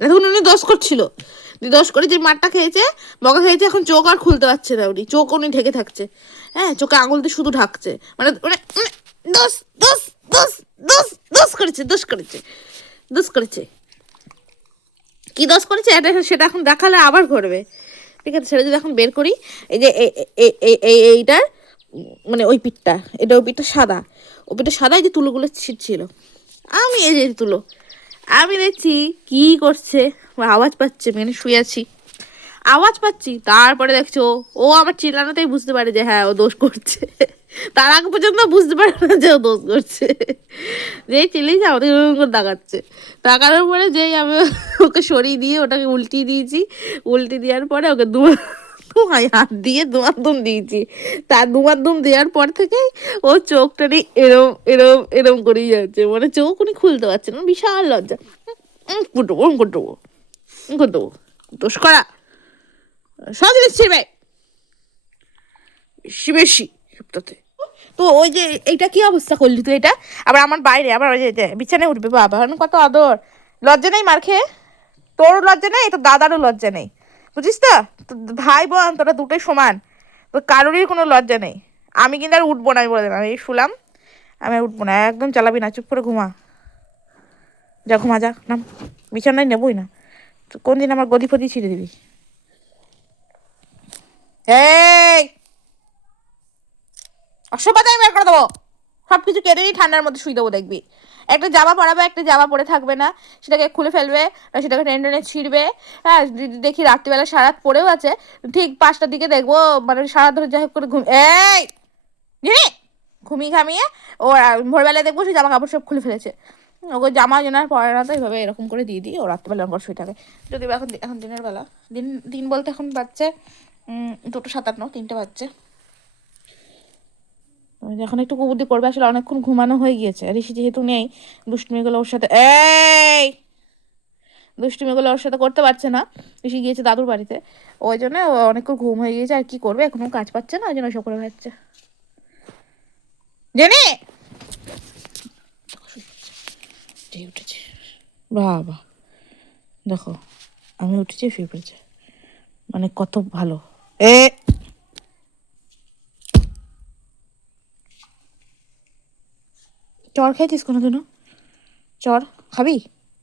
এতক্ষণ উনি দোষ করছিল, দোষ করে যে মারটা খেয়েছে, বকা খেয়েছে, এখন চোখ আর খুলতে পারছে না, উনি চোখ উনি ঢেকে থাকছে। হ্যাঁ, চোখে আঙুল দিয়ে শুধু ঢাকছে, মানে মানে দোষ দোষ দোষ দোষ দোষ করেছে, দোষ করেছে, দোষ করেছে। কি দোষ করেছে এটা সেটা এখন দেখালে আবার করবে। ঠিক আছে, সেটা যদি এখন বের করি, এই যে এইটার মানে ওই পিঠটা, এটা ওই পিঠটা সাদা, ওই পিঠটা সাদা, এই যে তুলোগুলো ছিল, আমি এই যে তুলো, আমি দেখছি কি করছে, আওয়াজ পাচ্ছে, মানে শুয়ে আছি, আওয়াজ পাচ্ছি, তারপরে দেখছো ও আমার চিল্লানোতেই বুঝতে পারে যে হ্যাঁ ও দোষ করছে। তার আগে পর্যন্ত বুঝতে পারে না যে ও দোষ করছে, যেই চিল্লিয়েছে আমাদের এরকম করে তাকাচ্ছে, তাকানোর পরে যেই আমি ওকে সরিয়ে দিয়ে ওটাকে উল্টিয়ে দিয়েছি, উল্টে দেওয়ার পরে ওকে হাত দিয়ে দুমার দিয়েছি, তার দুম দেওয়ার পর থেকেই ও চোখটা নিয়ে এরম এরম এরম করেই যাচ্ছে, মানে চোখ উনি খুলতে পারছে না, বিশাল লজ্জা। কুটবো কুটবো কুটবো, দোষ করা সব জিনিস ছিড়বে বেশি বেশি সপ্তাহে। তো ওই যে এইটা কি অবস্থা করলি তুই, এটা আবার আমার বাইরে, আবার ওই যে বিছানায় উঠবে, বাবা কত আদর, লজ্জা নেই মার খেয়ে, তোরও লজ্জা নেই, তোর দাদারও লজ্জা নেই, বুঝিস তো, ভাই বোন তোরা দুটোই সমান, তোর কারোরই কোনো লজ্জা নেই। আমি কিন্তু আর উঠবো না, আমি বলে দিলাম, এই শুলাম, আমি আর উঠবো না, একদম চালাবি না, চুপ করে ঘুমা, যা ঘুমা যা, নাম, বিছানায় নেবই না, কোন দিন আমার গদি ফদি ছিঁড়ে দিবি। এই অসভ্যতা আমি বের করে দেবো, সব কিছু কেটে নিয়ে ঠান্ডার মধ্যে শুয়ে দেবো, দেখবি একটা জামা পরাবে, একটা জামা পরে থাকবে না, সেটাকে খুলে ফেলবে, সেটাকে টেনে টেনে ছিঁড়বে। হ্যাঁ, দেখি রাত্রিবেলা সারাত পড়েও আছে, ঠিক 5টার দিকে দেখবো, মানে সারা ধরে যাই হোক করে এই জিনি ঘুমিয়ে ঘামিয়ে ও ভোরবেলায় দেখবো সেই জামা কাপড় সব খুলে ফেলেছে, ওকে জামা যেন আর পরে না, তো এইভাবে এরকম করে দিয়ে দিই, ও রাত্রিবেলা আমার শুয়ে থাকে। যদি এখন এখন দিনের বেলা, দিন দিন বলতে এখন বাচ্চা 2:57, 3টে বাচ্চা, এখন একটু কুবুদ্ধি করবে, আসলে অনেকক্ষণ ঘুমানো হয়ে গিয়েছে, ঋষি যেহেতু নেই, দুষ্টুমিগুলো ওর সাথে দুষ্টুমিগুলো ওর সাথে করতে পারছে না, ঋষি গিয়েছে দাদুর বাড়িতে, ওই জন্য ও অনেকক্ষণ ঘুম হয়ে গিয়েছে, আর কি করবে, এখনো কাজ পাচ্ছে না, ওই জন্য ওসব করে বেড়াচ্ছে। জেনে উঠেছে, বাবা দেখো আমি উঠেছি, শুয়ে পড়েছে, মানে কত ভালো। চর খাইছিস কোনোদিনও? চর খাবি?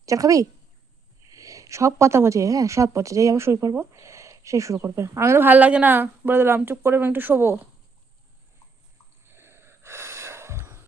চর খাবি? সব কথা বোঝে, হ্যাঁ সব বোঝে, যেই আবার শুয়ে পড়বো সেই শুরু করবে, আমার ভালো লাগে না, বলে দিলাম, চুপ করে একটু শোবো।